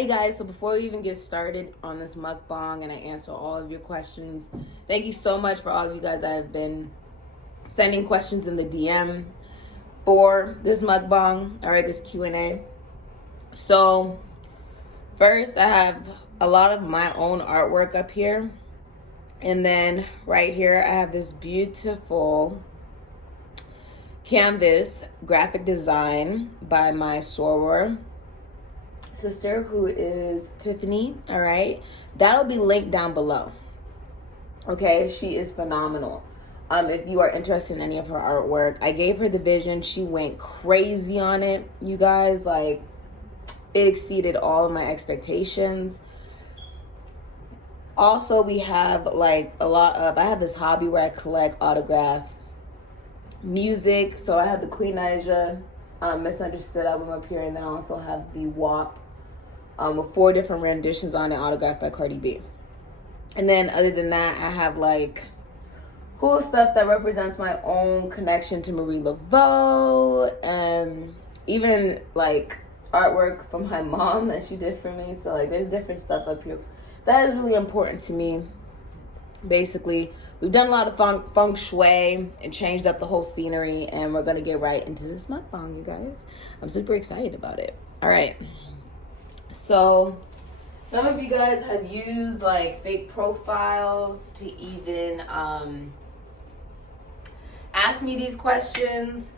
Hi guys, so before we even get started on this mukbang and I answer all of your questions, thank you so much for all of you guys that have been sending questions in the DM for this mukbang, all right, this Q&A. So first, I have a lot of my own artwork up here, and then right here I have this beautiful canvas graphic design by my soror sister, who is Tiffany. All right, that'll be linked down below. Okay, she is phenomenal. If you are interested in any of her artwork, I gave her the vision. She went crazy on it, you guys. Like, it exceeded all of my expectations. Also, we have like I have this hobby where I collect autograph music. So I have the Queen Asia Misunderstood album up here, and then I also have the WAP with 4 different renditions on it, autographed by Cardi B. And then other than that, I have like cool stuff that represents my own connection to Marie Laveau, and even like artwork from my mom that she did for me. So like there's different stuff up here that is really important to me. Basically, we've done a lot of feng shui and changed up the whole scenery, and we're gonna get right into this mukbang, you guys. I'm super excited about it. All right. So some of you guys have used like fake profiles to even ask me these questions.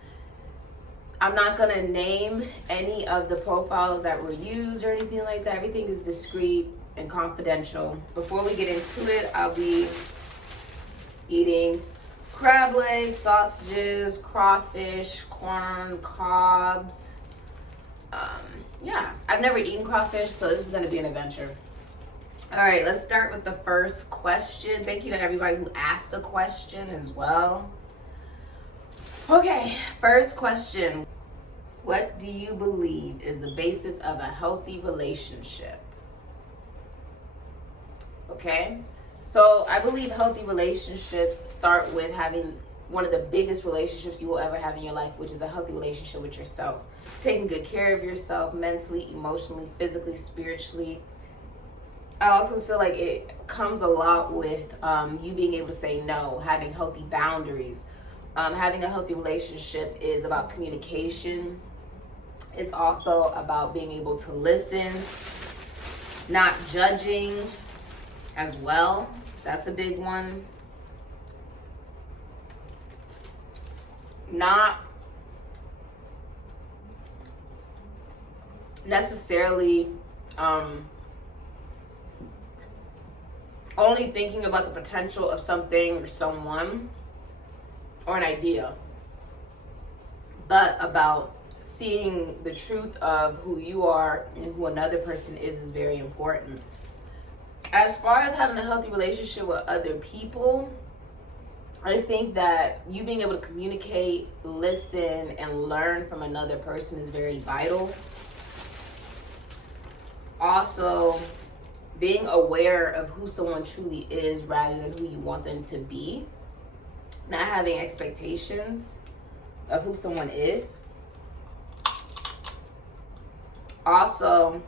I'm not gonna name any of the profiles that were used or anything like that. Everything is discreet and confidential. Before we get into it, I'll be eating crab legs, sausages, crawfish, corn cobs. Yeah, I've never eaten crawfish, so this is gonna be an adventure. All right, let's start with the first question. Thank you to everybody who asked a question as well. Okay, first question. What do you believe is the basis of a healthy relationship? Okay, so I believe healthy relationships start with having one of the biggest relationships you will ever have in your life, which is a healthy relationship with yourself. Taking good care of yourself mentally, emotionally, physically, spiritually. I also feel like it comes a lot with you being able to say no, having healthy boundaries. Having a healthy relationship is about communication. It's also about being able to listen, not judging as well. That's a big one. Not necessarily only thinking about the potential of something or someone or an idea, but about seeing the truth of who you are and who another person is very important. As far as having a healthy relationship with other people, I think that you being able to communicate, listen, and learn from another person is very vital. Also, being aware of who someone truly is rather than who you want them to be. Not having expectations of who someone is. Also,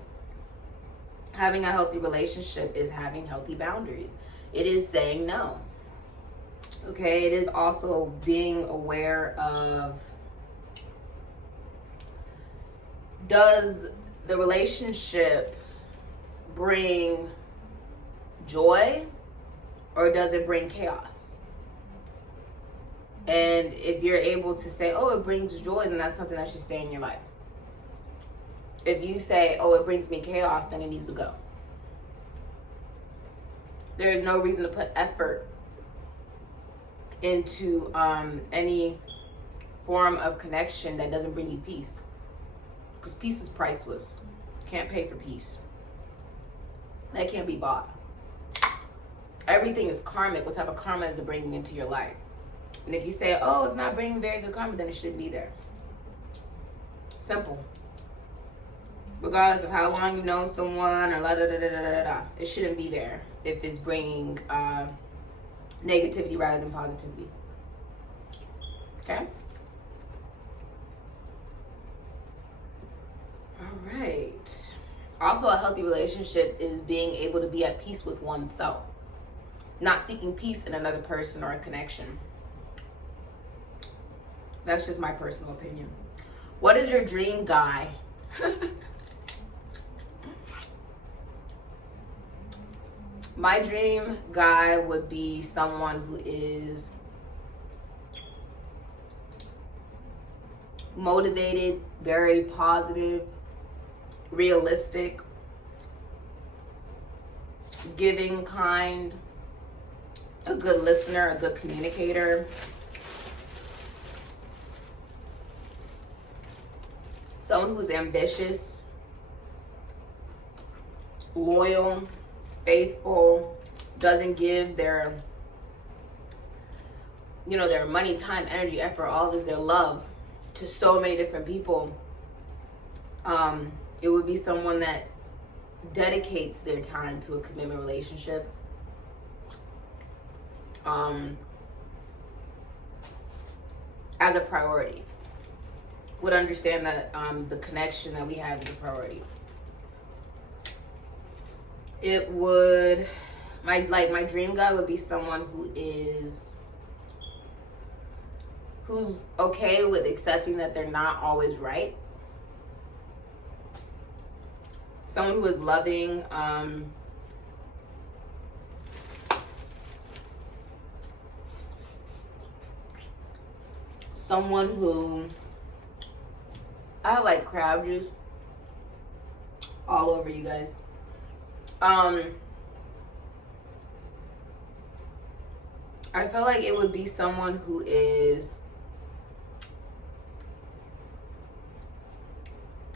having a healthy relationship is having healthy boundaries. It is saying no. Okay, it is also being aware of, does the relationship bring joy or does it bring chaos? And if you're able to say, oh, it brings joy, then that's something that should stay in your life. If you say, oh, it brings me chaos, then it needs to go. There is no reason to put effort into any form of connection that doesn't bring you peace. Because peace is priceless. Can't pay for peace. That can't be bought. Everything is karmic. What type of karma is it bringing into your life? And if you say, oh, it's not bringing very good karma, then it shouldn't be there. Simple. Regardless of how long you've known someone or la da da da da da, it shouldn't be there if it's bringing negativity rather than positivity. Okay? All right. Also, a healthy relationship is being able to be at peace with oneself, not seeking peace in another person or a connection. That's just my personal opinion. What is your dream guy? My dream guy would be someone who is motivated, very positive, realistic, giving, kind, a good listener, a good communicator. Someone who's ambitious, loyal, faithful, doesn't give their, their money, time, energy, effort, all of their love to so many different people. It would be someone that dedicates their time to a commitment relationship. As a priority. Would understand that the connection that we have is a priority. It would, my dream guy would be someone who's okay with accepting that they're not always right. Someone who is loving, someone who, I like crab juice all over you guys. I feel like it would be someone who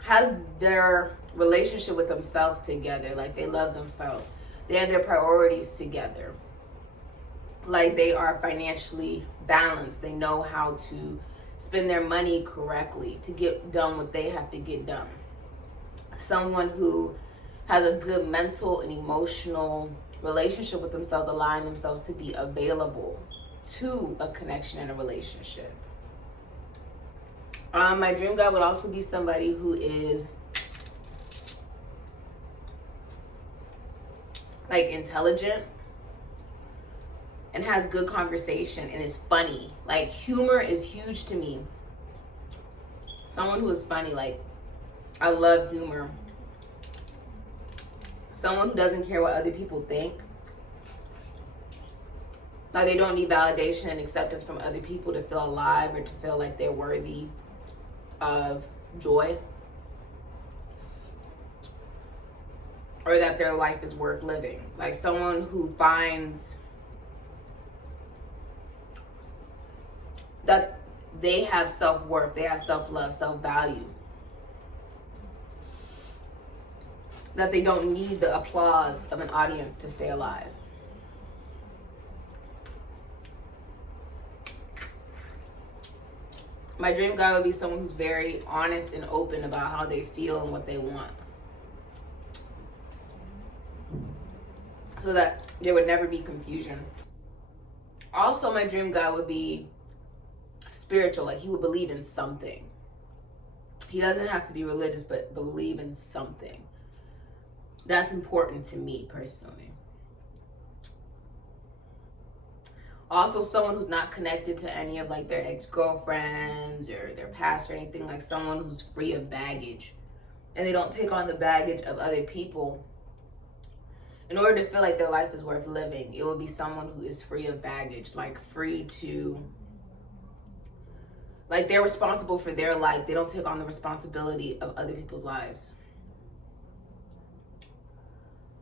has their relationship with themselves together. Like they love themselves. They have their priorities together. Like they are financially balanced. They know how to spend their money correctly to get done what they have to get done. Someone who has a good mental and emotional relationship with themselves, allowing themselves to be available to a connection and a relationship. My dream guy would also be somebody who is like intelligent and has good conversation and is funny. Like humor is huge to me. Someone who is funny, like I love humor. Someone who doesn't care what other people think. Like they don't need validation and acceptance from other people to feel alive or to feel like they're worthy of joy. Or that their life is worth living. Like someone who finds that they have self-worth, they have self-love, self-value. That they don't need the applause of an audience to stay alive. My dream guy would be someone who's very honest and open about how they feel and what they want. So that there would never be confusion. Also, my dream guy would be spiritual, like he would believe in something. He doesn't have to be religious, but believe in something. That's important to me personally. Also, someone who's not connected to any of like their ex-girlfriends or their past or anything, like someone who's free of baggage and they don't take on the baggage of other people. In order to feel like their life is worth living, it would be someone who is free of baggage, like free to, like they're responsible for their life. They don't take on the responsibility of other people's lives.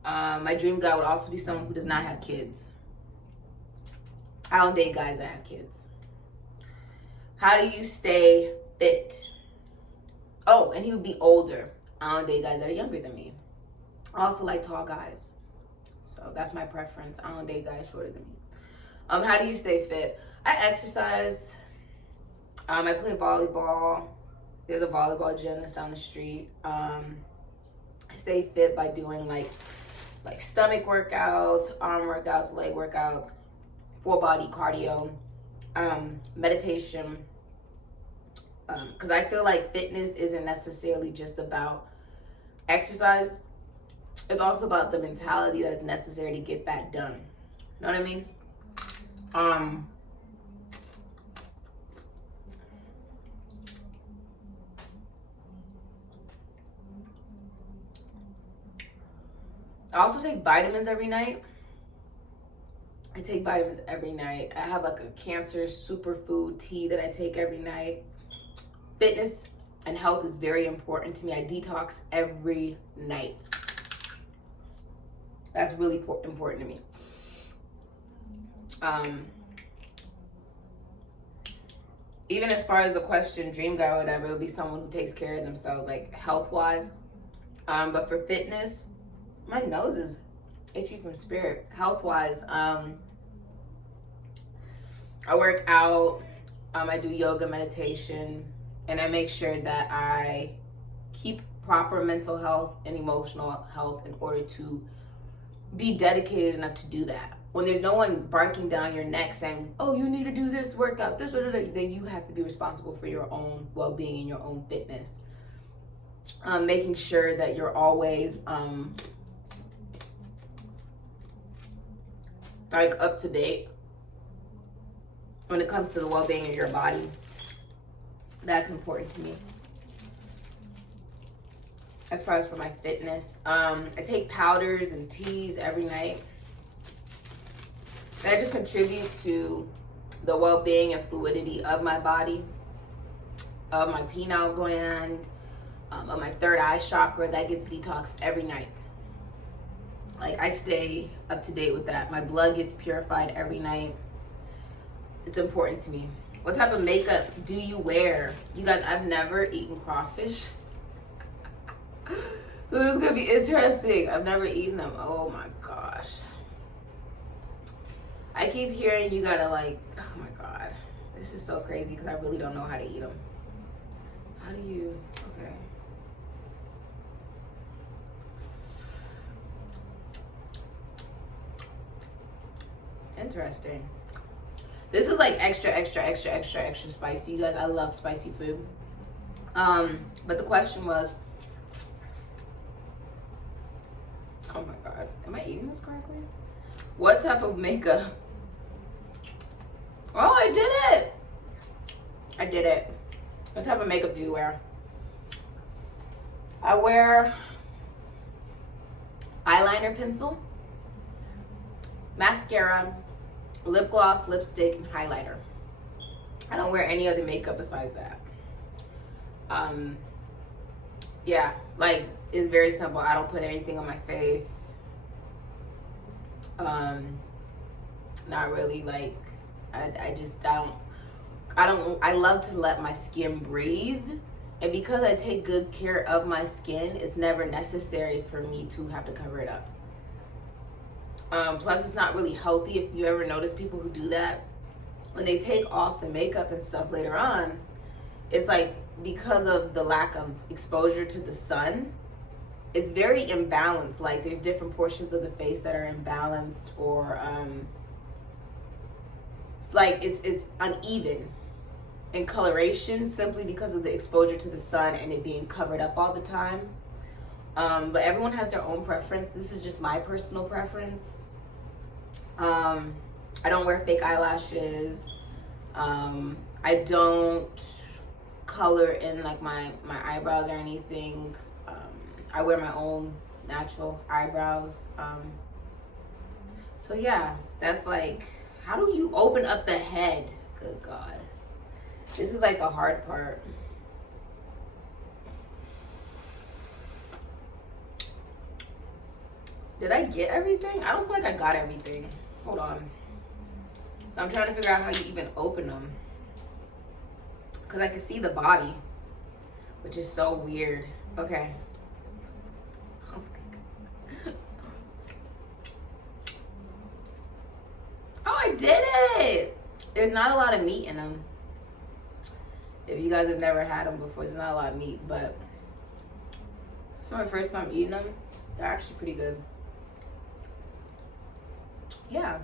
My dream guy would also be someone who does not have kids. I don't date guys that have kids. How do you stay fit? Oh, and he would be older. I don't date guys that are younger than me. I also like tall guys. So that's my preference. I don't date guys shorter than me. How do you stay fit? I exercise. I play volleyball. There's a volleyball gym that's down the street. I stay fit by doing like stomach workouts, arm workouts, leg workouts, full body cardio, meditation. Because I feel like fitness isn't necessarily just about exercise. it's also about the mentality that is necessary to get that done. You know what I mean? I also take vitamins every night. I take vitamins every night. I have like a cancer superfood tea that I take every night. Fitness and health is very important to me. I detox every night. That's really important to me. Even as far as the question, dream guy or whatever, it would be someone who takes care of themselves, like health-wise. But for fitness, my nose is itchy from spirit. Health-wise, I work out, I do yoga, meditation, and I make sure that I keep proper mental health and emotional health in order to be dedicated enough to do that. When there's no one barking down your neck saying, oh, you need to do this workout, this, then you have to be responsible for your own well-being and your own fitness. Making sure that you're always like up to date when it comes to the well-being of your body. That's important to me. As far as for my fitness, I take powders and teas every night. That just contribute to the well-being and fluidity of my body, of my pineal gland, of my third eye chakra. That gets detoxed every night. Like, I stay up to date with that. My blood gets purified every night. It's important to me. What type of makeup do you wear? You guys, I've never eaten crawfish. This is gonna be interesting. I've never eaten them. Oh my gosh. I keep hearing you gotta like, oh my God. This is so crazy because I really don't know how to eat them. How do you, okay. Interesting. This is like extra spicy. You guys, I love spicy food. But the question was, oh my God, am I eating this correctly? What type of makeup? Oh, I did it. I did it. What type of makeup do you wear? I wear eyeliner pencil, mascara, lip gloss, lipstick, and highlighter. I don't wear any other makeup besides that. Yeah, like, it's very simple. I don't put anything on my face. Not really, like, I love to let my skin breathe. And because I take good care of my skin, it's never necessary for me to have to cover it up. Plus, it's not really healthy. If you ever notice people who do that, when they take off the makeup and stuff later on, it's like because of the lack of exposure to the sun, it's very imbalanced. Like, there's different portions of the face that are imbalanced, or it's like it's uneven in coloration simply because of the exposure to the sun and it being covered up all the time. But everyone has their own preference. This is just my personal preference. I don't wear fake eyelashes. I don't color in like my eyebrows or anything. I wear my own natural eyebrows. So yeah, that's like, how do you open up the head? Good God. This is like the hard part. Did I get everything? I don't feel like I got everything. Hold on. I'm trying to figure out how you even open them. Because I can see the body, which is so weird. Okay. Oh my God. Oh, I did it! There's not a lot of meat in them. If you guys have never had them before, there's not a lot of meat, but it's my first time eating them. They're actually pretty good. Yeah.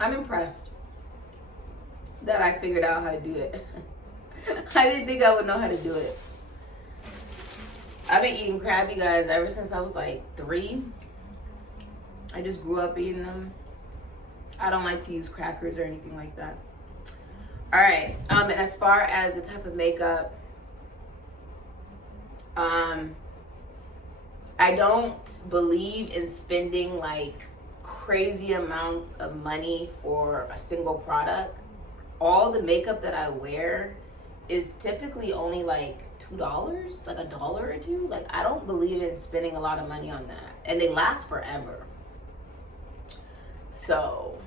I'm impressed that I figured out how to do it. I didn't think I would know how to do it. I've been eating crab, you guys, ever since I was like 3. I just grew up eating them. I don't like to use crackers or anything like that. All right. And as far as the type of makeup, I don't believe in spending like crazy amounts of money for a single product. All the makeup that I wear is typically only like $2, like $1 or $2. Like, I don't believe in spending a lot of money on that, and they last forever. So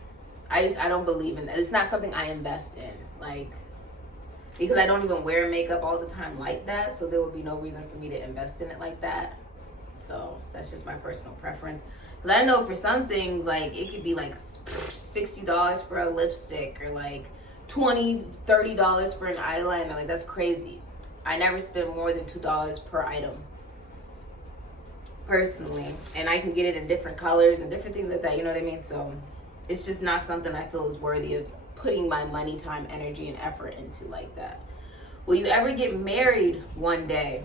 I don't believe in that. It's not something I invest in, like, because I don't even wear makeup all the time like that, so there would be no reason for me to invest in it like that. So that's just my personal preference. Because I know for some things, like, it could be like $60 for a lipstick, or like $20, $30 for an eyeliner. Like, that's crazy. I never spend more than $2 per item, personally. And I can get it in different colors and different things like that, you know what I mean? So it's just not something I feel is worthy of putting my money, time, energy, and effort into like that. Will you ever get married one day?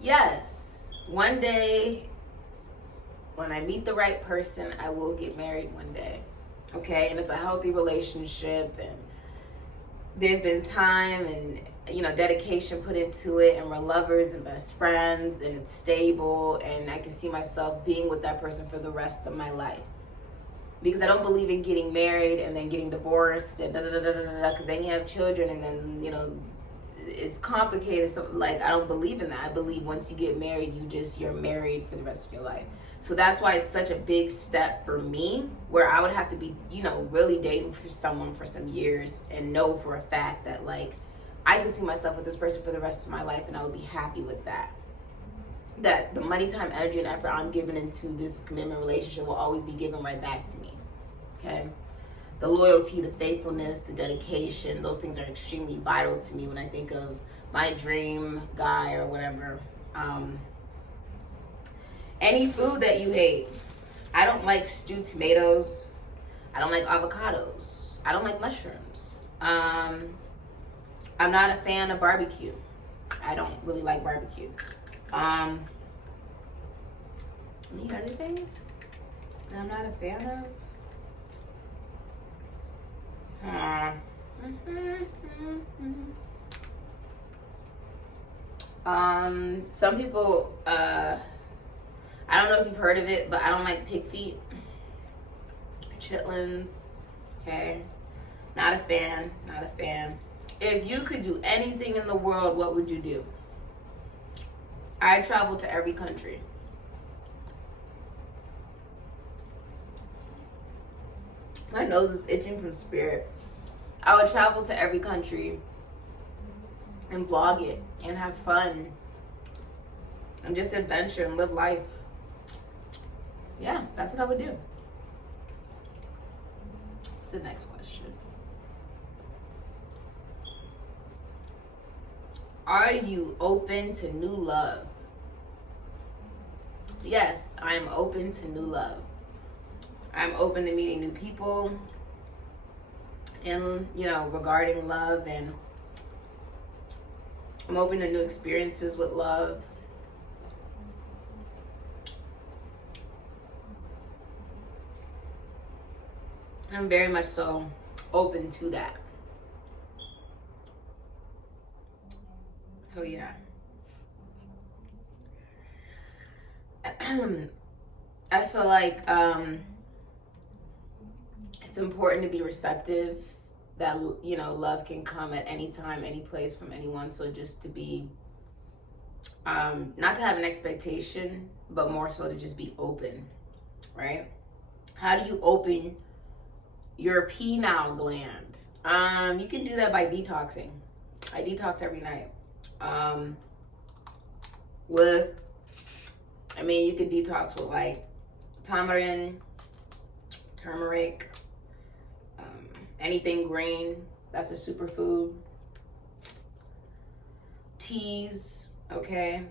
Yes. One day, when I meet the right person, I will get married one day. Okay? And it's a healthy relationship, and there's been time and, you know, dedication put into it, and we're lovers and best friends, and it's stable, and I can see myself being with that person for the rest of my life. Because I don't believe in getting married and then getting divorced and because then you have children, and then, you know, it's complicated. So, like, I don't believe in that. I believe once you get married, you're married for the rest of your life. So that's why it's such a big step for me, where I would have to be, you know, really dating for someone for some years and know for a fact that, like, I can see myself with this person for the rest of my life, and I would be happy with that. That the money, time, energy, and effort I'm giving into this commitment relationship will always be given right back to me. Okay? The loyalty, the faithfulness, the dedication, those things are extremely vital to me when I think of my dream guy or whatever. Any food that you hate. I don't like stewed tomatoes. I don't like avocados. I don't like mushrooms. I'm not a fan of barbecue. I don't really like barbecue. Any other things that I'm not a fan of? Some people, I don't know if you've heard of it, but I don't like pig feet, chitlins. Okay, not a fan. Not a fan. If you could do anything in the world, what would you do? I travel to every country. My nose is itching from spirit. I would travel to every country and vlog it and have fun and just adventure and live life. Yeah, that's what I would do. What's the next question? Are you open to new love? Yes, I'm open to new love. I'm open to meeting new people and, you know, regarding love, and I'm open to new experiences with love. I'm very much so open to that. So yeah. I feel like it's important to be receptive, that, you know, love can come at any time, any place, from anyone. So just to be, not to have an expectation, but more so to just be open, right? How do you open your pineal gland? You can do that by detoxing. I detox every night. You can detox with like tamarind, turmeric, anything green, that's a superfood. Teas, okay?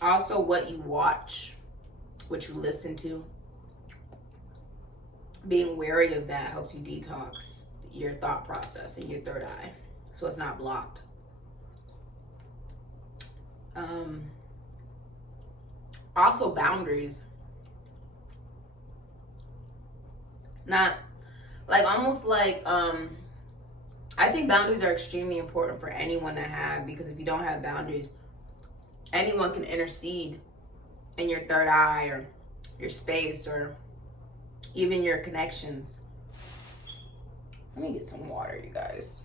Also, what you watch, what you listen to. Being wary of that helps you detox. your thought process and your third eye, so it's not blocked. Also boundaries. Not like, almost like, I think boundaries are extremely important for anyone to have, because if you don't have boundaries, anyone can intercede in your third eye or your space or even your connections. Let me get some water, you guys.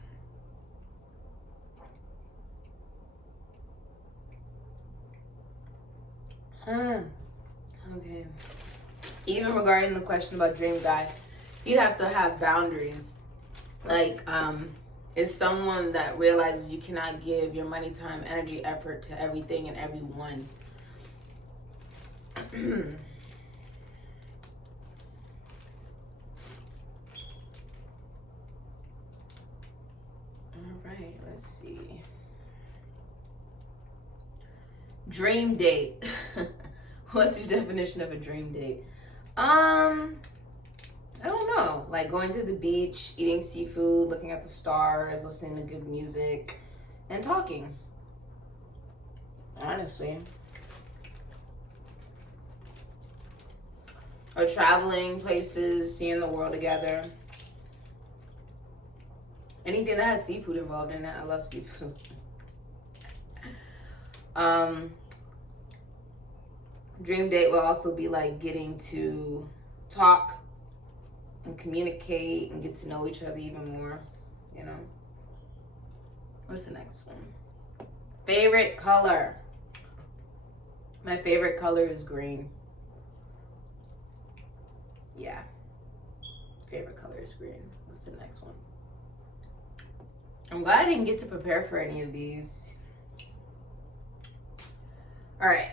Okay. Even regarding the question about dream guy, you'd have to have boundaries. Like, is someone that realizes you cannot give your money, time, energy, effort to everything and everyone. All right, let's see. Dream date. What's your definition of a dream date? I don't know. Like going to the beach, eating seafood, looking at the stars, listening to good music, and talking. Honestly. Or traveling places, seeing the world together. Anything that has seafood involved in it. I love seafood. Dream date will also be like getting to talk and communicate and get to know each other even more, you know. What's the next one? Favorite color. My favorite color is green. Yeah. Favorite color is green. What's the next one? I'm glad I didn't get to prepare for any of these. All right.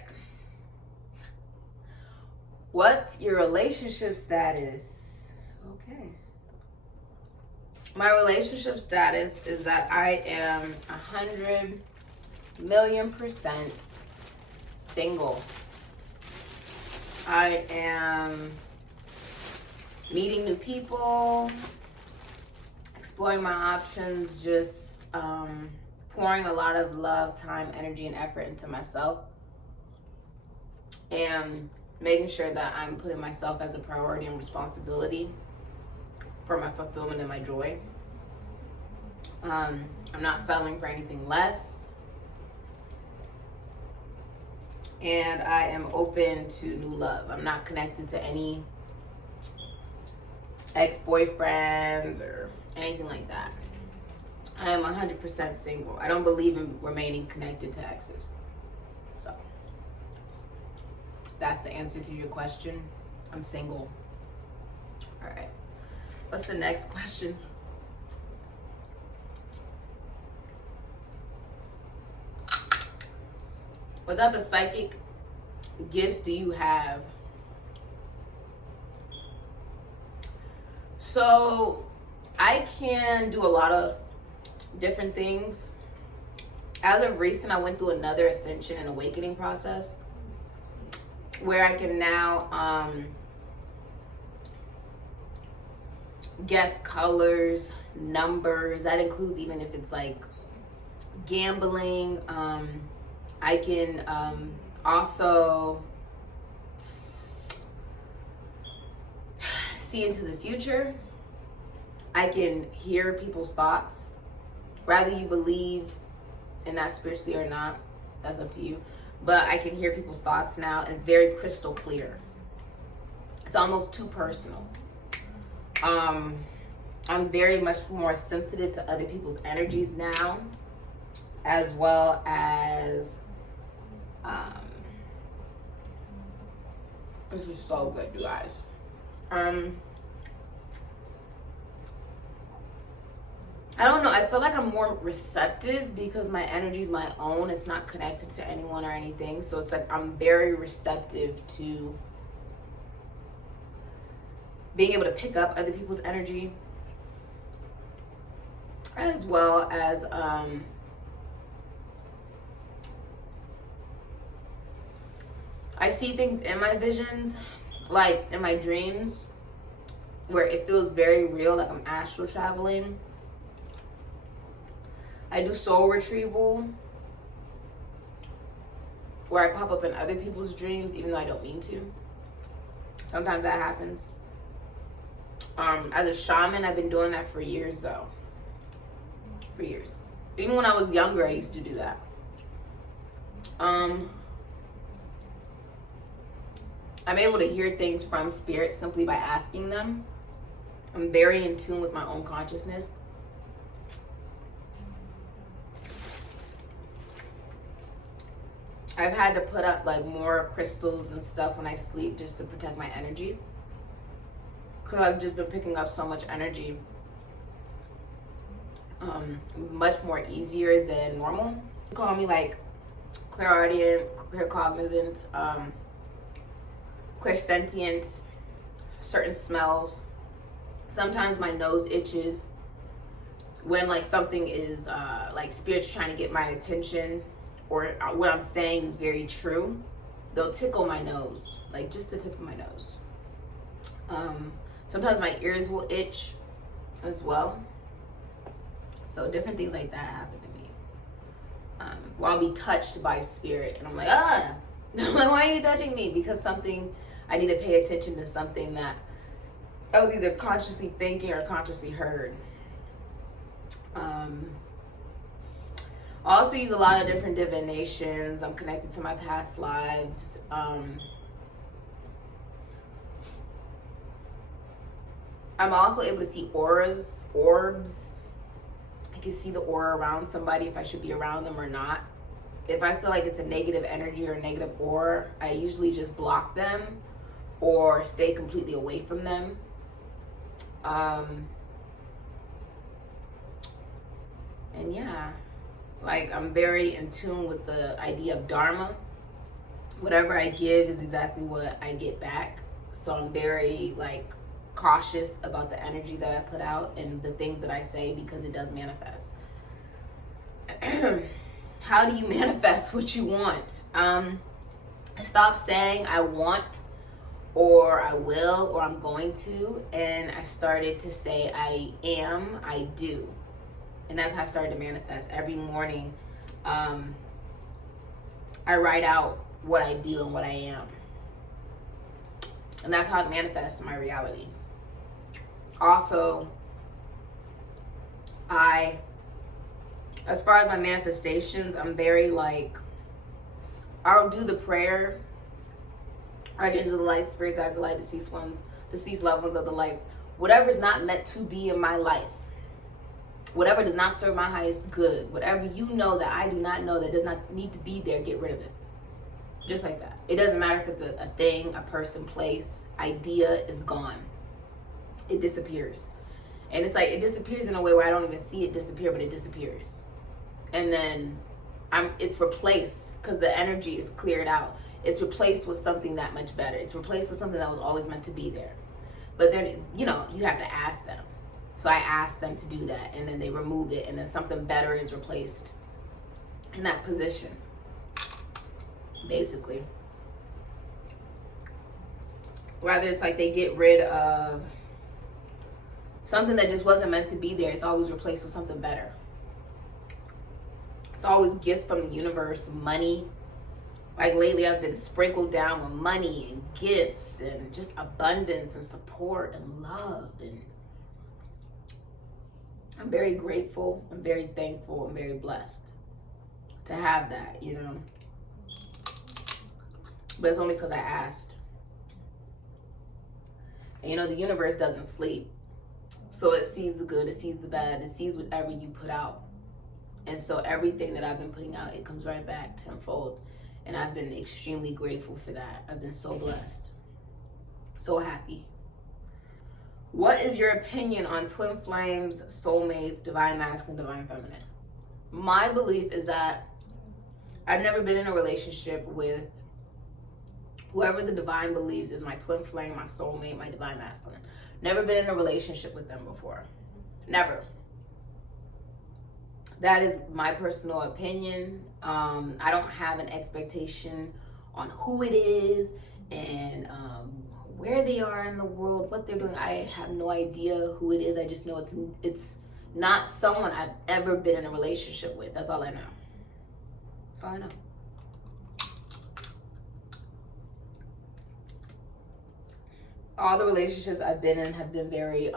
What's your relationship status? Okay. My relationship status is that I am 100,000,000% single. I am meeting new people, exploring my options, just pouring a lot of love, time, energy, and effort into myself, and making sure that I'm putting myself as a priority and responsibility for my fulfillment and my joy. I'm not settling for anything less. And I am open to new love. I'm not connected to any ex-boyfriends or anything like that. I am 100% single. I don't believe in remaining connected to exes. So that's the answer to your question. I'm single. All right. What's the next question? What type of psychic gifts do you have? So I can do a lot of different things. As of recent, I went through another ascension and awakening process where I can now guess colors, numbers. That includes even if it's like gambling. I can also see into the future. I can hear people's thoughts. Whether you believe in that spiritually or not, that's up to you. But I can hear people's thoughts now, and it's very crystal clear. It's almost too personal. I'm very much more sensitive to other people's energies now, as well as this is so good, you guys. I don't know. I feel like I'm more receptive because my energy is my own. It's not connected to anyone or anything. So it's like I'm very receptive to being able to pick up other people's energy, as well as I see things in my visions, like in my dreams. where it feels very real, like I'm astral traveling. I do soul retrieval, where I pop up in other people's dreams, even though I don't mean to. Sometimes that happens. As a shaman, I've been doing that for years, though. For years. Even when I was younger, I used to do that. I'm able to hear things from spirit simply by asking them. I'm very in tune with my own consciousness. I've had to put up like more crystals and stuff when I sleep just to protect my energy. Because I've just been picking up so much energy. Much more easier than normal. They call me like clairaudient, claircognizant, clairsentient, certain smells. Sometimes my nose itches when like something is like spirit's trying to get my attention, or what I'm saying is very true. They'll tickle my nose, like just the tip of my nose. Sometimes my ears will itch as well. So different things like that happen to me. Well, I'll be touched by spirit and I'm like, ah. I'm like, why are you touching me? Because something, I need to pay attention to something that I was either consciously thinking or consciously heard. I also use a lot of different divinations. I'm connected to my past lives. I'm also able to see auras, orbs. I can see the aura around somebody, if I should be around them or not. If I feel like it's a negative energy or a negative aura, I usually just block them or stay completely away from them. And yeah, like I'm very in tune with the idea of dharma. Whatever I give is exactly what I get back. So I'm very like cautious about the energy that I put out and the things that I say, because it does manifest. How do you manifest what you want? I stopped saying I want or I will or I'm going to, and I started to say I am, I do. And that's how I started to manifest. Every morning, I write out what I do and what I am. And that's how it manifests in my reality. Also, as far as my manifestations, I'm very like, I'll do the prayer. Archangels of the light, spirit guides the light, deceased ones, deceased loved ones of the light. Whatever is not meant to be in my life, whatever does not serve my highest good, whatever you know that I do not know that does not need to be there, get rid of it. Just like that. It doesn't matter if it's a thing, a person, place, idea is gone. It disappears. And it's like, it disappears in a way where I don't even see it disappear, but it disappears. And then it's replaced because the energy is cleared out. It's replaced with something that much better. It's replaced with something that was always meant to be there. But then, you know, you have to ask them. So I asked them to do that, and then they remove it, and then something better is replaced in that position, basically. Rather, it's like they get rid of something that just wasn't meant to be there. It's always replaced with something better. It's always gifts from the universe, money. Like lately, I've been sprinkled down with money and gifts and just abundance and support and love. And I'm very grateful. I'm very thankful. I'm very blessed to have that, you know. But it's only because I asked. And, you know, the universe doesn't sleep. So it sees the good, it sees the bad, it sees whatever you put out. And so everything that I've been putting out, it comes right back tenfold. And I've been extremely grateful for that. I've been so blessed. So happy. What is your opinion on twin flames, soulmates, divine masculine, divine feminine? My belief is that I've never been in a relationship with whoever the divine believes is my twin flame, my soulmate, my divine masculine. Never been in a relationship with them before. Never. That is my personal opinion. I don't have an expectation on who it is and where they are in the world, what they're doing. I have no idea who it is. I just know it's not someone I've ever been in a relationship with. That's all I know. That's all I know. All the relationships I've been in have been very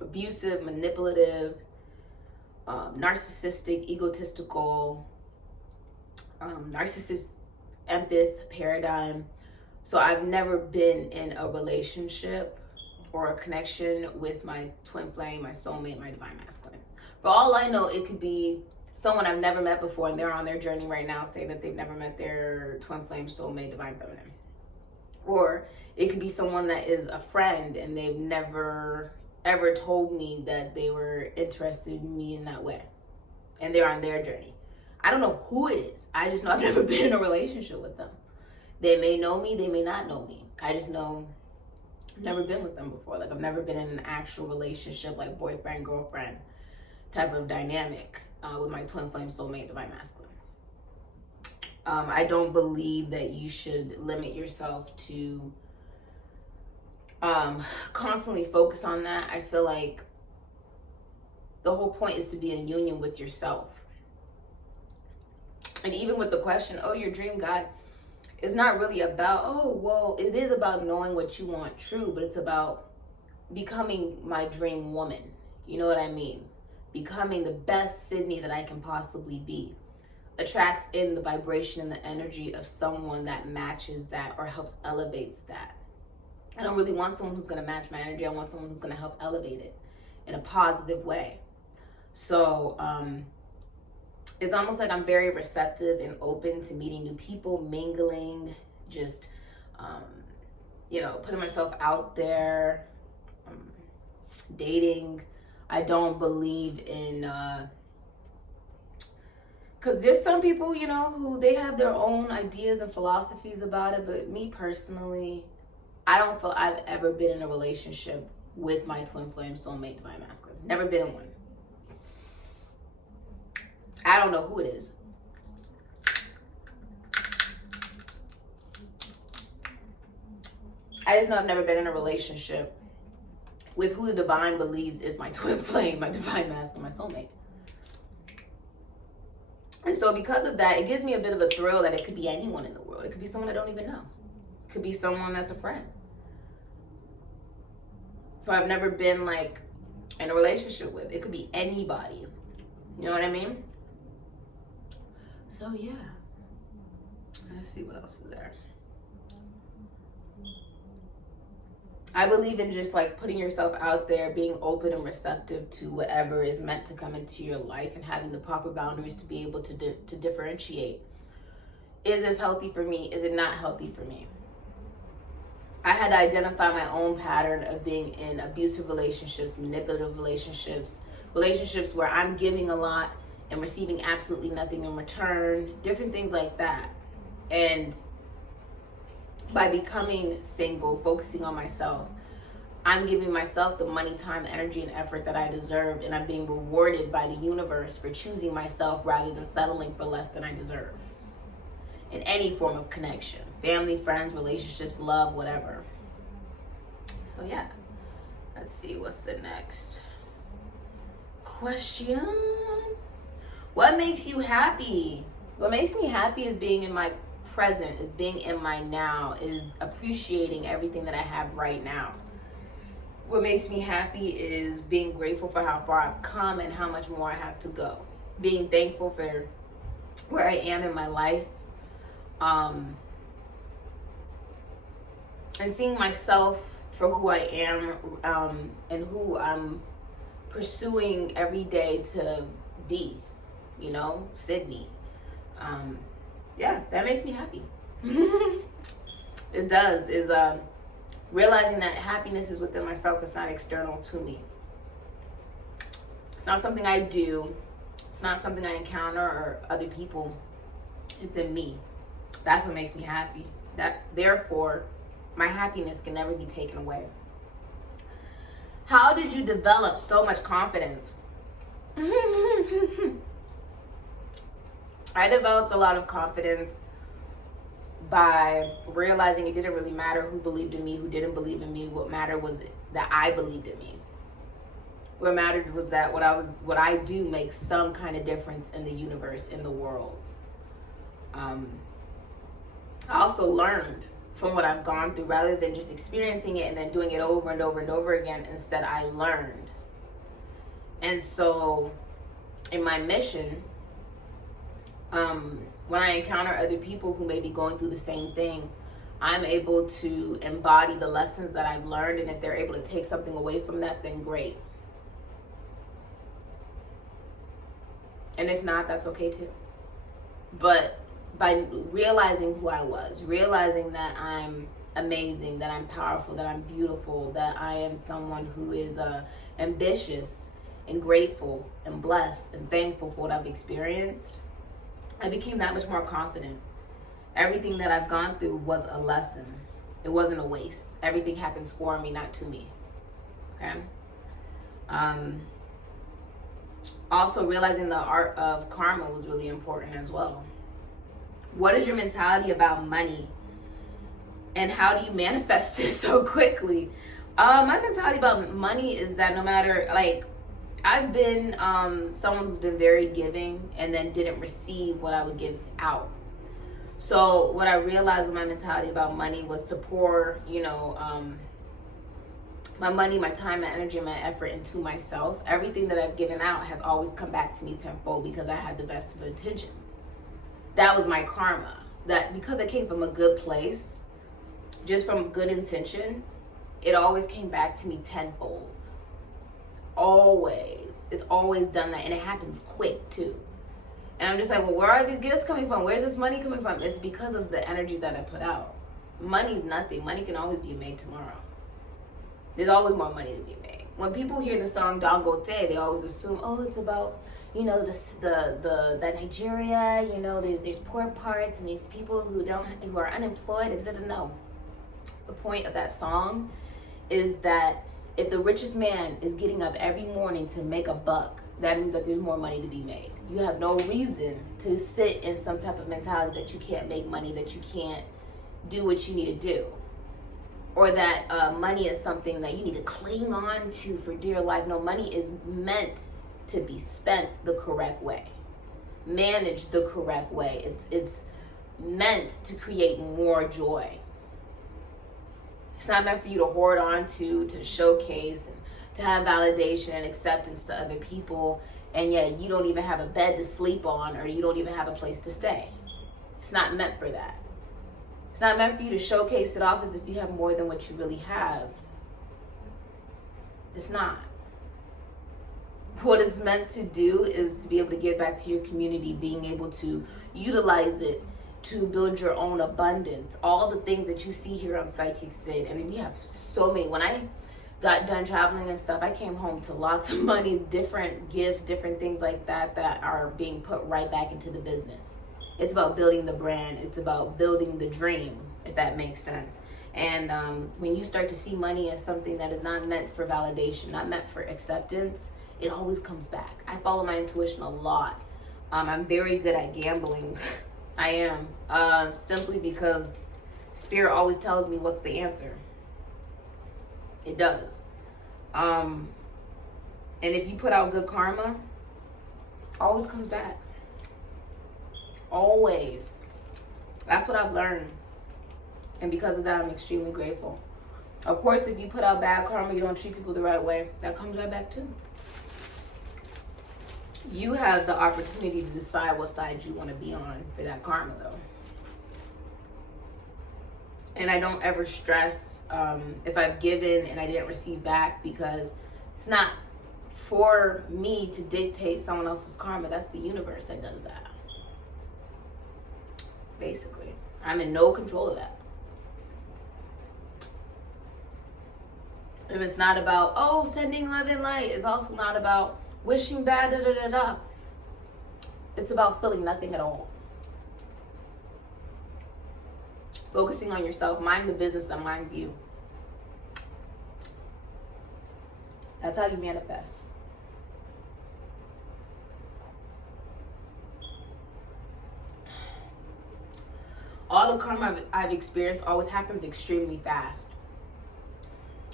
abusive, manipulative, narcissistic, egotistical, narcissist, empath paradigm. So I've never been in a relationship or a connection with my twin flame, my soulmate, my divine masculine. For all I know, it could be someone I've never met before and they're on their journey right now saying that they've never met their twin flame, soulmate, divine feminine. Or it could be someone that is a friend and they've never ever told me that they were interested in me in that way. And they're on their journey. I don't know who it is. I just know I've never been in a relationship with them. They may know me, they may not know me. I just know I've never been with them before. Like I've never been in an actual relationship, like boyfriend, girlfriend type of dynamic with my twin flame, soulmate, divine masculine. I don't believe that you should limit yourself to constantly focus on that. I feel like the whole point is to be in union with yourself. And even with the question, oh, your dream guy, it's not really about, oh, well, it is about knowing what you want, true, but it's about becoming my dream woman. You know what I mean? Becoming the best Sydney that I can possibly be. Attracts in the vibration and the energy of someone that matches that or helps elevates that. I don't really want someone who's going to match my energy. I want someone who's going to help elevate it in a positive way. So it's almost like I'm very receptive and open to meeting new people, mingling, just, putting myself out there, dating. I don't believe in, because there's some people, who they have their own ideas and philosophies about it. But me personally, I don't feel I've ever been in a relationship with my twin flame, soulmate, divine masculine. Never been in one. I don't know who it is. I just know I've never been in a relationship with who the divine believes is my twin flame, my divine masculine, my soulmate. And so because of that, it gives me a bit of a thrill that it could be anyone in the world. It could be someone I don't even know. It could be someone that's a friend. Who I've never been in a relationship with. It could be anybody. You know what I mean? So yeah. Let's see what else is there. I believe in just putting yourself out there, being open and receptive to whatever is meant to come into your life and having the proper boundaries to be able to differentiate. Is this healthy for me? Is it not healthy for me? I had to identify my own pattern of being in abusive relationships, manipulative relationships, relationships where I'm giving a lot and receiving absolutely nothing in return, different things like that. And by becoming single, focusing on myself, I'm giving myself the money, time, energy, and effort that I deserve, and I'm being rewarded by the universe for choosing myself rather than settling for less than I deserve. In any form of connection, family, friends, relationships, love, whatever. So yeah, let's see, what's the next question? What makes you happy? What makes me happy is being in my present, is being in my now, is appreciating everything that I have right now. What makes me happy is being grateful for how far I've come and how much more I have to go. Being thankful for where I am in my life. And seeing myself for who I am and who I'm pursuing every day to be, Sydney. Yeah, that makes me happy. It does, is realizing that happiness is within myself. It's not external to me. It's not something I do. It's not something I encounter or other people. It's in me. That's what makes me happy. Therefore, my happiness can never be taken away. How did you develop so much confidence? I developed a lot of confidence by realizing it didn't really matter who believed in me, who didn't believe in me. What mattered was that I believed in me. What mattered was that what I do makes some kind of difference in the universe, in the world. I also learned from what I've gone through, rather than just experiencing it and then doing it over and over and over again. Instead, I learned. And so in my mission, when I encounter other people who may be going through the same thing, I'm able to embody the lessons that I've learned. And if they're able to take something away from that, then great. And if not, that's okay too. But by realizing who I was, realizing that I'm amazing, that I'm powerful, that I'm beautiful, that I am someone who is ambitious and grateful and blessed and thankful for what I've experienced, I became that much more confident. Everything that I've gone through was a lesson. It wasn't a waste. Everything happens for me, not to me. Okay? Also, realizing the art of karma was really important as well. What is your mentality about money? And how do you manifest it so quickly? My mentality about money is that no matter, like, I've been someone who's been very giving and then didn't receive what I would give out. So what I realized with my mentality about money was to pour, my money, my time, my energy, and my effort into myself. Everything that I've given out has always come back to me tenfold because I had the best of intentions. That was my karma. That because it came from a good place, just from good intention, it always came back to me tenfold. Always. It's always done that, and it happens quick too. And I'm just like, well, where are these gifts coming from? Where's this money coming from? It's because of the energy that I put out. Money's nothing. Money can always be made tomorrow. There's always more money to be made. When people hear the song Dangote, they always assume, oh, it's about, the Nigeria, there's poor parts and these people who are unemployed. No. The point of that song is that if the richest man is getting up every morning to make a buck, that means that there's more money to be made. You have no reason to sit in some type of mentality that you can't make money, that you can't do what you need to do. Or that money is something that you need to cling on to for dear life. No, money is meant to be spent the correct way, managed the correct way. It's meant to create more joy. It's not meant for you to hoard on to showcase and to have validation and acceptance to other people, and yet you don't even have a bed to sleep on, or you don't even have a place to stay. It's not meant for that. It's not meant for you to showcase it off as if you have more than what you really have. It's not. What it's meant to do is to be able to give back to your community, being able to utilize it to build your own abundance. All the things that you see here on Sikiksyd, and we have so many. When I got done traveling and stuff, I came home to lots of money, different gifts, different things like that are being put right back into the business. It's about building the brand. It's about building the dream, if that makes sense. And when you start to see money as something that is not meant for validation, not meant for acceptance, it always comes back. I follow my intuition a lot. I'm very good at gambling. I am. Simply because Spirit always tells me what's the answer. It does. And if you put out good karma, it always comes back. Always. That's what I've learned. And because of that, I'm extremely grateful. Of course, if you put out bad karma, you don't treat people the right way, that comes right back too. You have the opportunity to decide what side you want to be on for that karma, though. And I don't ever stress if I've given and I didn't receive back, because it's not for me to dictate someone else's karma. That's the universe that does that. Basically, I'm in no control of that. And it's not about, oh, sending love and light. It's also not about wishing bad, da-da-da-da. It's about feeling nothing at all. Focusing on yourself. Mind the business that minds you. That's how you manifest. all the karma I've experienced always happens extremely fast.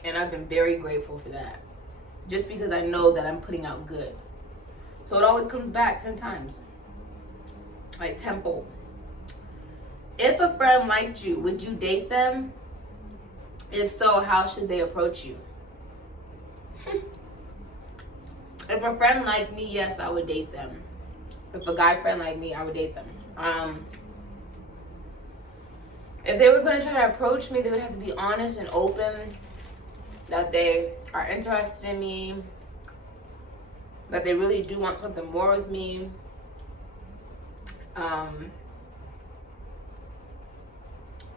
And I've been very grateful for that. Just because I know that I'm putting out good. So it always comes back 10 times. Like tenfold. If a friend liked you, would you date them? If so, how should they approach you? If a friend liked me, yes, I would date them. If a guy friend liked me, I would date them. If they were going to try to approach me, they would have to be honest and open that they are interested in me, that they really do want something more with me.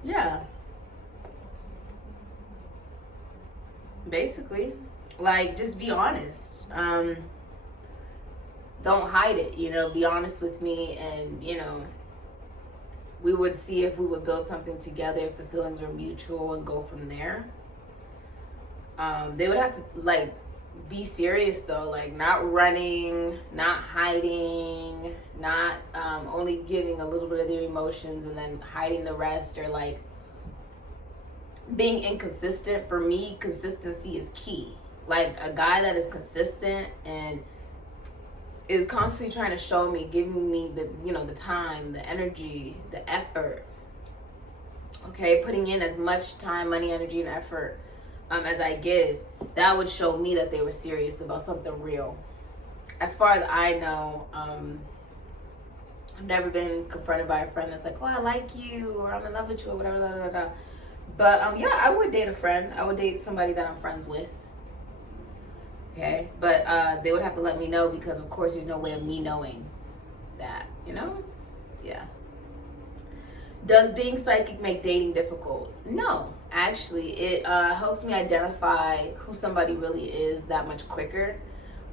Yeah. Basically, like, just be honest. Don't hide it, you know, be honest with me, and, you know, we would see if we would build something together, if the feelings were mutual, and go from there. They would have to, like, be serious though, like not running, not hiding, not only giving a little bit of their emotions and then hiding the rest, or like being inconsistent. For me, consistency is key. Like a guy that is consistent and is constantly trying to show me, giving me the, you know, the time, the energy, the effort, okay, putting in as much time, money, energy, and effort as I give, that would show me that they were serious about something real. As far as I know, I've never been confronted by a friend that's like, oh, I like you, or I'm in love with you, or whatever, blah, blah, blah. But yeah, I would date a friend. I would date somebody that I'm friends with. Okay, but they would have to let me know, because of course there's no way of me knowing that, you know? Yeah. Does being psychic make dating difficult? No, actually, it helps me identify who somebody really is that much quicker.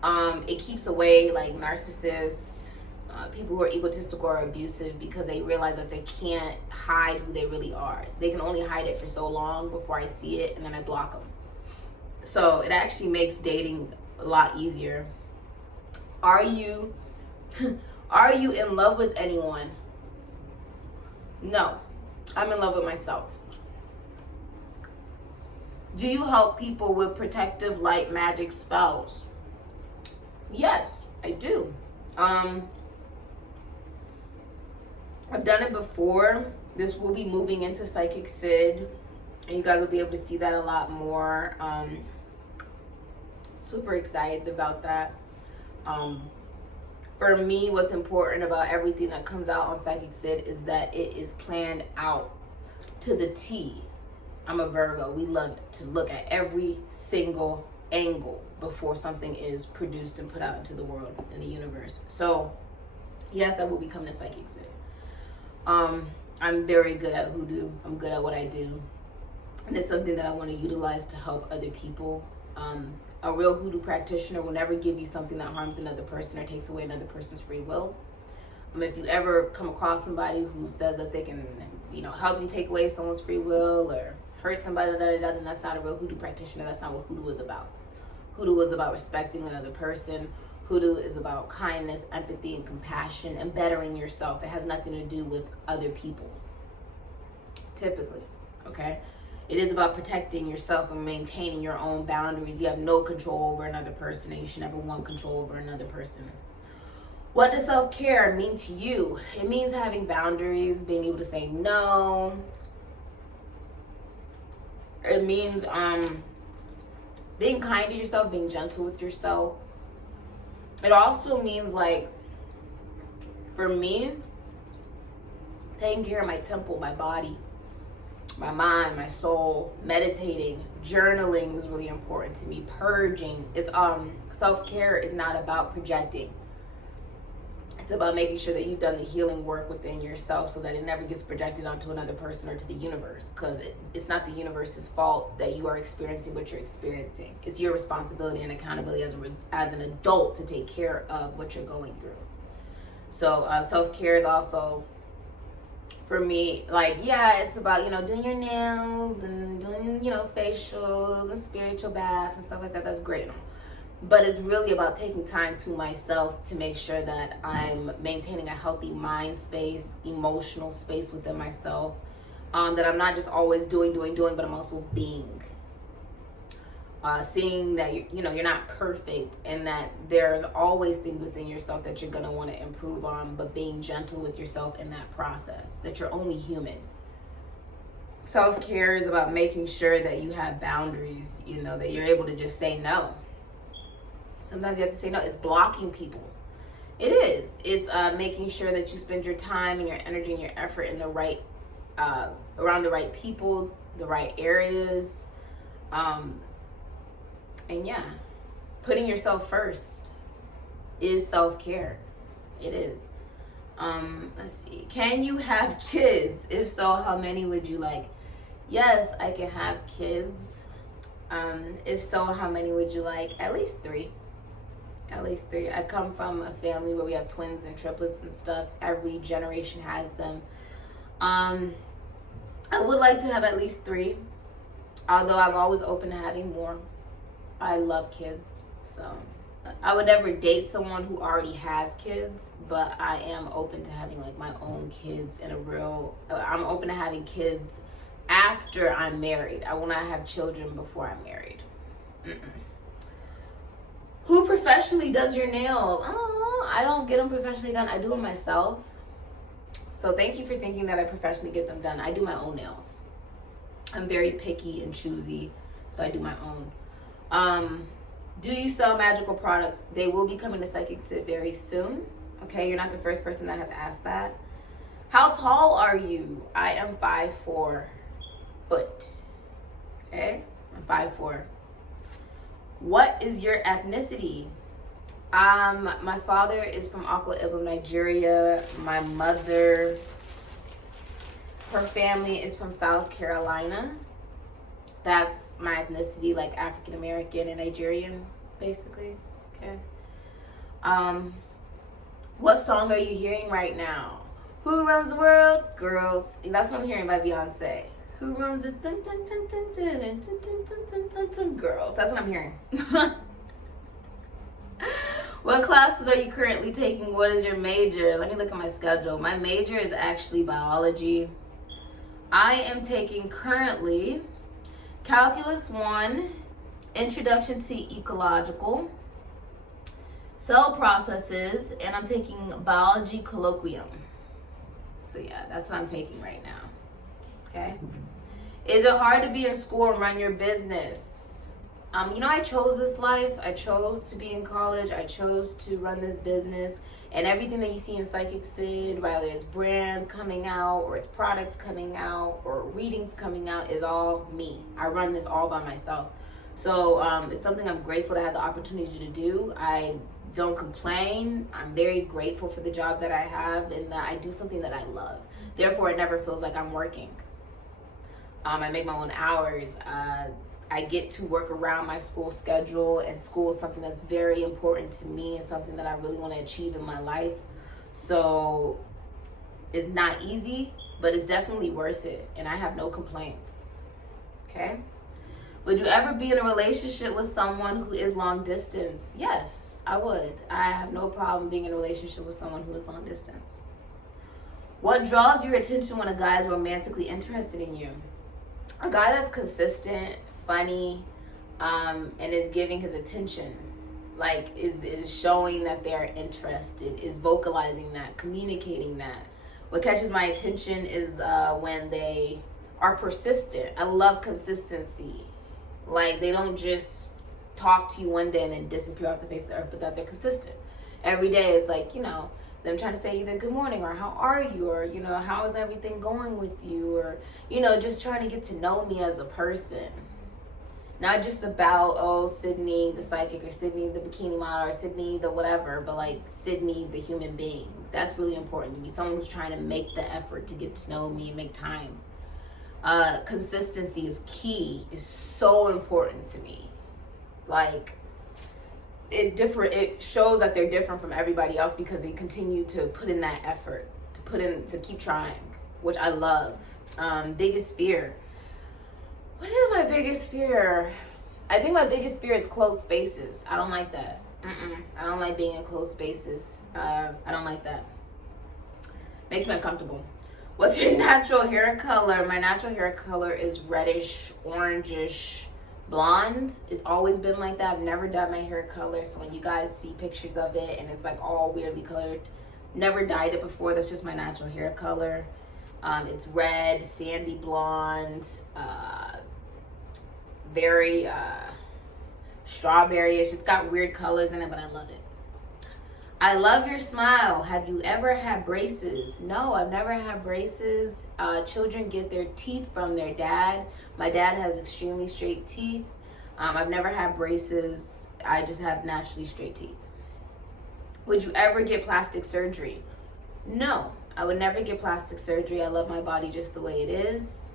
It keeps away like narcissists, people who are egotistical or abusive, because they realize that they can't hide who they really are. They can only hide it for so long before I see it, and then I block them. So it actually makes dating a lot easier. Are you in love with anyone? No, I'm in love with myself. Do you help people with protective light magic spells? Yes, I do. I've done it before. This will be moving into Sikiksyd, and you guys will be able to see that a lot more. Super excited about that. For me, what's important about everything that comes out on Sikiksyd is that it is planned out to the T. I'm a Virgo. We love to look at every single angle before something is produced and put out into the world, in the universe. So, yes, that will become the Sikiksyd. I'm very good at hoodoo. I'm good at what I do. And it's something that I want to utilize to help other people. A real hoodoo practitioner will never give you something that harms another person or takes away another person's free will. If you ever come across somebody who says that they can, you know, help you take away someone's free will or hurt somebody, then that's not a real hoodoo practitioner. That's not what hoodoo is about. Hoodoo is about respecting another person. Hoodoo is about kindness, empathy, and compassion, and bettering yourself. It has nothing to do with other people, typically, okay? It is about protecting yourself and maintaining your own boundaries. You have no control over another person, and you should never want control over another person. What does self-care mean to you? It means having boundaries, being able to say no. It means being kind to yourself, being gentle with yourself. It also means, like, for me, taking care of my temple, my body, my mind, my soul, meditating, journaling is really important to me. Purging. It's self-care is not about projecting. It's about making sure that you've done the healing work within yourself so that it never gets projected onto another person or to the universe, because it's not the universe's fault that you are experiencing what you're experiencing. It's your responsibility and accountability as an adult to take care of what you're going through. So self-care is also, for me, like, yeah, it's about, you know, doing your nails and doing, you know, facials and spiritual baths and stuff like that. That's great. But it's really about taking time to myself to make sure that I'm maintaining a healthy mind space, emotional space within myself. That I'm not just always doing, but I'm also being. Seeing that you're not perfect, and that there's always things within yourself that you're gonna want to improve on, but being gentle with yourself in that process, that you're only human. Self-care is about making sure that you have boundaries, that you're able to just say no. Sometimes you have to say no. It's blocking people. It is. It's making sure that you spend your time and your energy and your effort in the right, around the right people, the right areas. And yeah, putting yourself first is self-care. It is. Let's see. Can you have kids? If so, how many would you like? Yes, I can have kids. If so, how many would you like? At least 3. At least 3. I come from a family where we have twins and triplets and stuff. Every generation has them. I would like to have at least 3, although I'm always open to having more. I love kids, so I would never date someone who already has kids, but I am open to having like my own kids in a real, I'm open to having kids after I'm married. I will not have children before I'm married. Who professionally does your nails? Oh, I don't get them professionally done. I do them myself. So thank you for thinking that I professionally get them done. I do my own nails. I'm very picky and choosy, so I do my own. Do you sell magical products? They will be coming to Sikiksyd very soon. Okay, you're not the first person that has asked that. How tall are you? I am 5'4". Okay, I'm 5'4". What is your ethnicity? My father is from Akwa Ibom, Nigeria. My mother, her family is from South Carolina. That's my ethnicity, like African American and Nigerian, basically. Okay. What song are you hearing right now? Who runs the world? Girls. That's what I'm hearing by Beyonce. Who runs this? Dun, dun, dun, dun, dun, dun, dun, dun, dun, dun, dun. Girls. That's what I'm hearing. What classes are you currently taking? What is your major? Let me look at my schedule. My major is actually biology. I am taking currently Calculus 1, Introduction to Ecological, Cell Processes, and I'm taking Biology Colloquium. So yeah, that's what I'm taking right now. Okay. Is it hard to be in school and run your business? I chose this life. I chose to be in college. I chose to run this business. And everything that you see in Sikiksyd, whether it's brands coming out or it's products coming out or readings coming out, is all me. I run this all by myself. So it's something I'm grateful to have the opportunity to do. I don't complain. I'm very grateful for the job that I have and that I do something that I love. Therefore, it never feels like I'm working. I make my own hours. I get to work around my school schedule, and school is something that's very important to me and something that I really want to achieve in my life. So it's not easy, but it's definitely worth it, and I have no complaints. Okay? Would you ever be in a relationship with someone who is long distance? Yes, I would. I have no problem being in a relationship with someone who is long distance. What draws your attention when a guy is romantically interested in you? A guy that's consistent, funny, and is giving his attention, like is showing that they're interested, is vocalizing that, communicating that. What catches my attention is when they are persistent. I love consistency. Like they don't just talk to you one day and then disappear off the face of the earth, but that they're consistent. Every day it's like, them trying to say either good morning or how are you, or how is everything going with you, or just trying to get to know me as a person. Not just about, Sydney the psychic, or Sydney the bikini model, or Sydney the whatever, but like Sydney the human being. That's really important to me. Someone who's trying to make the effort to get to know me and make time. Consistency is key, is so important to me. Like it shows that they're different from everybody else because they continue to put in that effort, to keep trying, which I love. Biggest fear. What is my biggest fear? I think my biggest fear is closed spaces. I don't like that. I don't like being in closed spaces. I don't like that. Makes me uncomfortable. What's your natural hair color? My natural hair color is reddish, orangish, blonde. It's always been like that. I've never dyed my hair color. So when you guys see pictures of it and it's like all weirdly colored, never dyed it before. That's just my natural hair color. It's red, sandy blonde, very strawberry-ish. It's got weird colors in it, but I love it. I love your smile. Have you ever had braces? No, I've never had braces. Children get their teeth from their dad. My dad has extremely straight teeth. I've never had braces. I just have naturally straight teeth. Would you ever get plastic surgery? No, I would never get plastic surgery. I love my body just the way it is.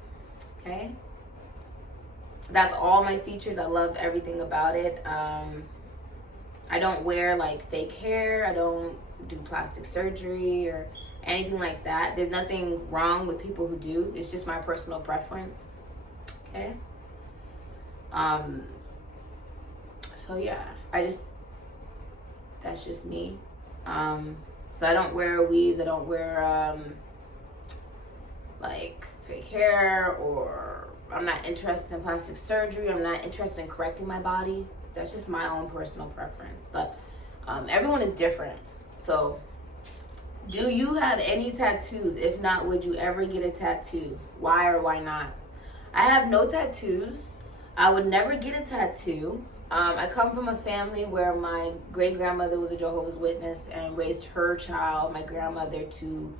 Okay? That's all my features. I love everything about it. I don't wear like fake hair. I don't do plastic surgery or anything like that. There's nothing wrong with people who do. It's just my personal preference. Okay. So yeah, that's just me. So I don't wear weaves. I don't wear like fake hair, or I'm not interested in plastic surgery. I'm not interested in correcting my body. That's just my own personal preference. But everyone is different. So do you have any tattoos? If not, would you ever get a tattoo? Why or why not? I have no tattoos. I would never get a tattoo. I come from a family where my great-grandmother was a Jehovah's Witness and raised her child, my grandmother, to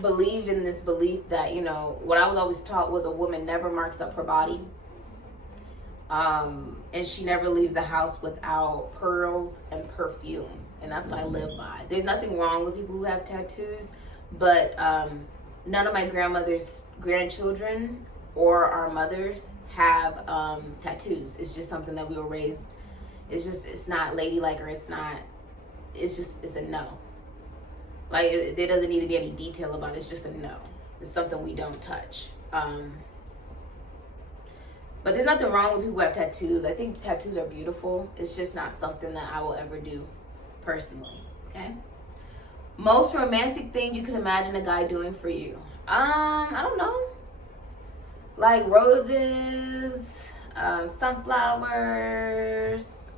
believe in this belief that, you know, what I was always taught was a woman never marks up her body. And she never leaves the house without pearls and perfume. And that's what I live by. There's nothing wrong with people who have tattoos, but none of my grandmother's grandchildren or our mothers have tattoos. It's just something that we were raised. It's not ladylike, or it's a no. Like, there doesn't need to be any detail about it. It's just a no. It's something we don't touch. But there's nothing wrong with people who have tattoos. I think tattoos are beautiful. It's just not something that I will ever do personally. Okay. Most romantic thing you could imagine a guy doing for you? I don't know. Like roses, sunflowers,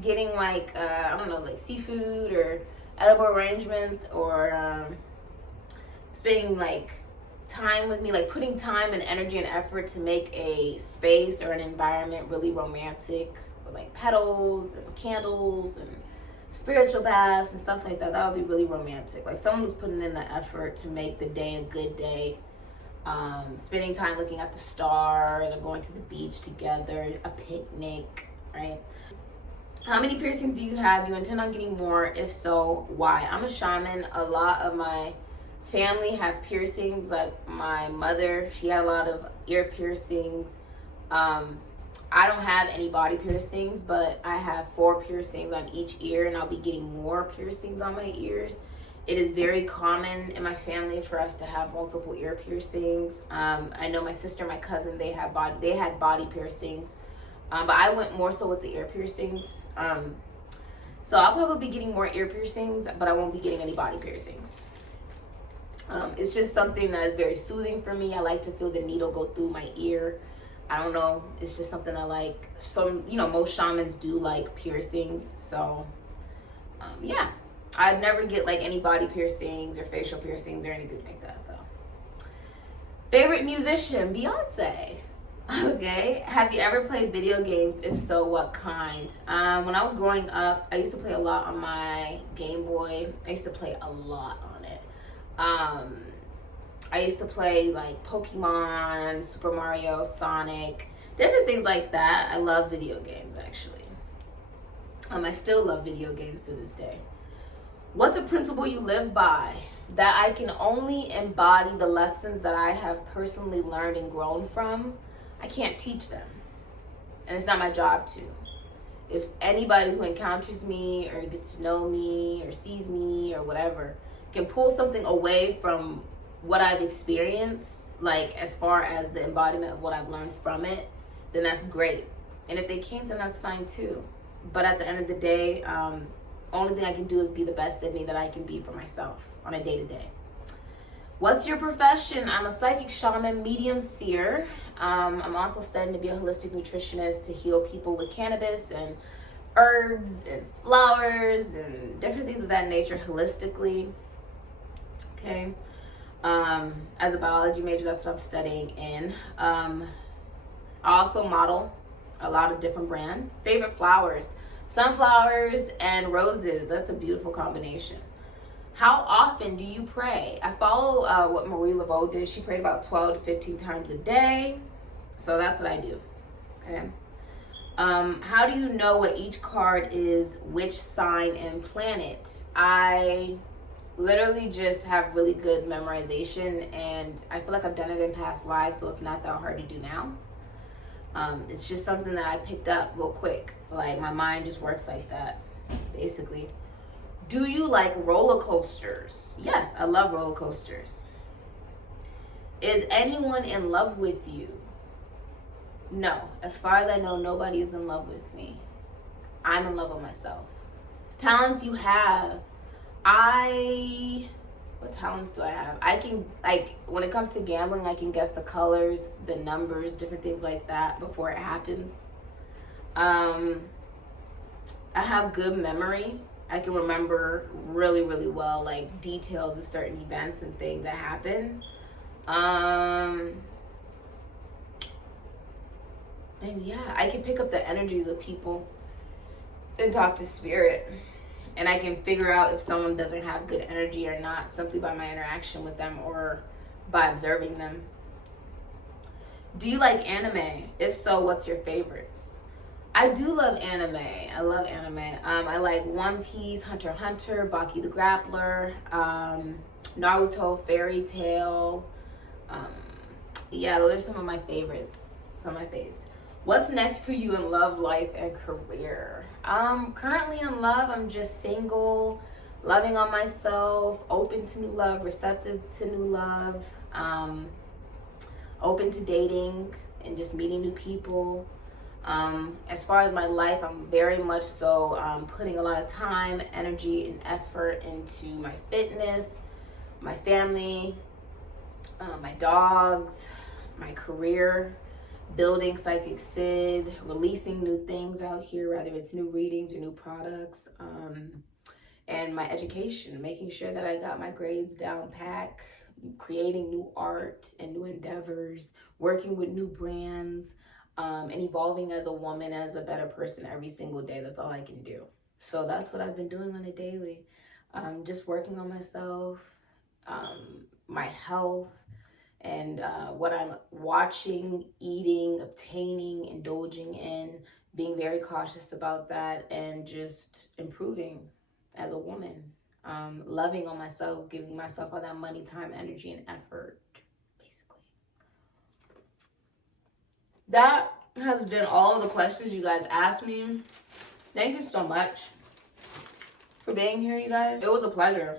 getting like I don't know, like seafood or edible arrangements, or spending like time with me, like putting time and energy and effort to make a space or an environment really romantic, with like petals and candles and spiritual baths and stuff like that. That would be really romantic. Like someone who's putting in the effort to make the day a good day. Spending time looking at the stars, or going to the beach together, a picnic, right? How many piercings do you have? Do you intend on getting more? If so, why? I'm a shaman. A lot of my family have piercings. Like my mother, she had a lot of ear piercings. I don't have any body piercings, but I have 4 piercings on each ear, and I'll be getting more piercings on my ears. It is very common in my family for us to have multiple ear piercings. I know my sister, my cousin, they had body piercings, but I went more so with the ear piercings. So I'll probably be getting more ear piercings, but I won't be getting any body piercings. It's just something that is very soothing for me. I like to feel the needle go through my ear. I don't know. It's just something I like. Most shamans do like piercings. So, yeah. I'd never get like any body piercings or facial piercings or anything like that, though. Favorite musician? Beyonce. Okay. Have you ever played video games? If so, what kind? When I was growing up, I used to play a lot on my Game Boy. I used to play a lot on it. I used to play like Pokemon, Super Mario, Sonic, different things like that. I love video games, actually. I still love video games to this day. What's a principle you live by? That I can only embody the lessons that I have personally learned and grown from. I can't teach them. And it's not my job to. If anybody who encounters me or gets to know me or sees me or whatever can pull something away from what I've experienced, like as far as the embodiment of what I've learned from it, then that's great. And if they can't, then that's fine too. But at the end of the day, only thing I can do is be the best Sydney that I can be for myself on a day-to-day. What's your profession? I'm a psychic shaman, medium, seer. I'm also studying to be a holistic nutritionist to heal people with cannabis and herbs and flowers and different things of that nature holistically. Okay. As a biology major, that's what I'm studying in. I also model a lot of different brands. Favorite flowers, sunflowers and roses. That's a beautiful combination. How often do you pray? I follow what Marie Laveau did. She prayed about 12 to 15 times a day. So that's what I do. Okay. How do you know what each card is, which sign and planet? I literally just have really good memorization, and I feel like I've done it in past lives, so it's not that hard to do now. It's just something that I picked up real quick. Like my mind just works like that, basically. Do you like roller coasters? Yes, I love roller coasters. Is anyone in love with you? No. As far as I know, nobody is in love with me. I'm in love with myself. Talents you have. What talents do I have? I can, like, when it comes to gambling, I can guess the colors, the numbers, different things like that before it happens. I have good memory. I can remember really, really well, like, details of certain events and things that happen. And yeah, I can pick up the energies of people and talk to spirit. And I can figure out if someone doesn't have good energy or not simply by my interaction with them or by observing them. Do you like anime? If so, what's your favorites? I do love anime. I love anime. I like One Piece, Hunter x Hunter, Baki the Grappler, Naruto, Fairy Tail. Yeah, those are some of my favorites. Some of my faves. What's next for you in love, life, and career? Currently in love, I'm just single, loving on myself, open to new love, receptive to new love, open to dating and just meeting new people. As far as my life, I'm very much so putting a lot of time, energy, and effort into my fitness, my family, my dogs, my career, building Sikiksyd, releasing new things out here, whether it's new readings or new products, and my education, making sure that I got my grades down pat, creating new art and new endeavors, working with new brands, and evolving as a woman, as a better person every single day. That's all I can do. So that's what I've been doing on a daily. Just working on myself, my health, and what I'm watching, eating, obtaining, indulging in, being very cautious about that, and just improving as a woman. Loving on myself, giving myself all that money, time, energy, and effort, basically. That has been all of the questions you guys asked me. Thank you so much for being here, you guys. It was a pleasure.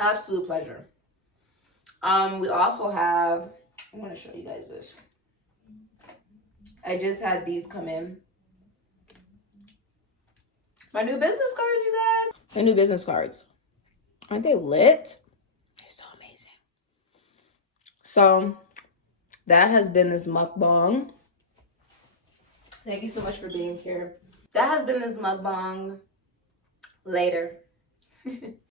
Absolute pleasure. We also have, I'm going to show you guys this. I just had these come in. My new business cards, you guys. My new business cards. Aren't they lit? They're so amazing. So that has been this mukbang. Thank you so much for being here. That has been this mukbang. Later.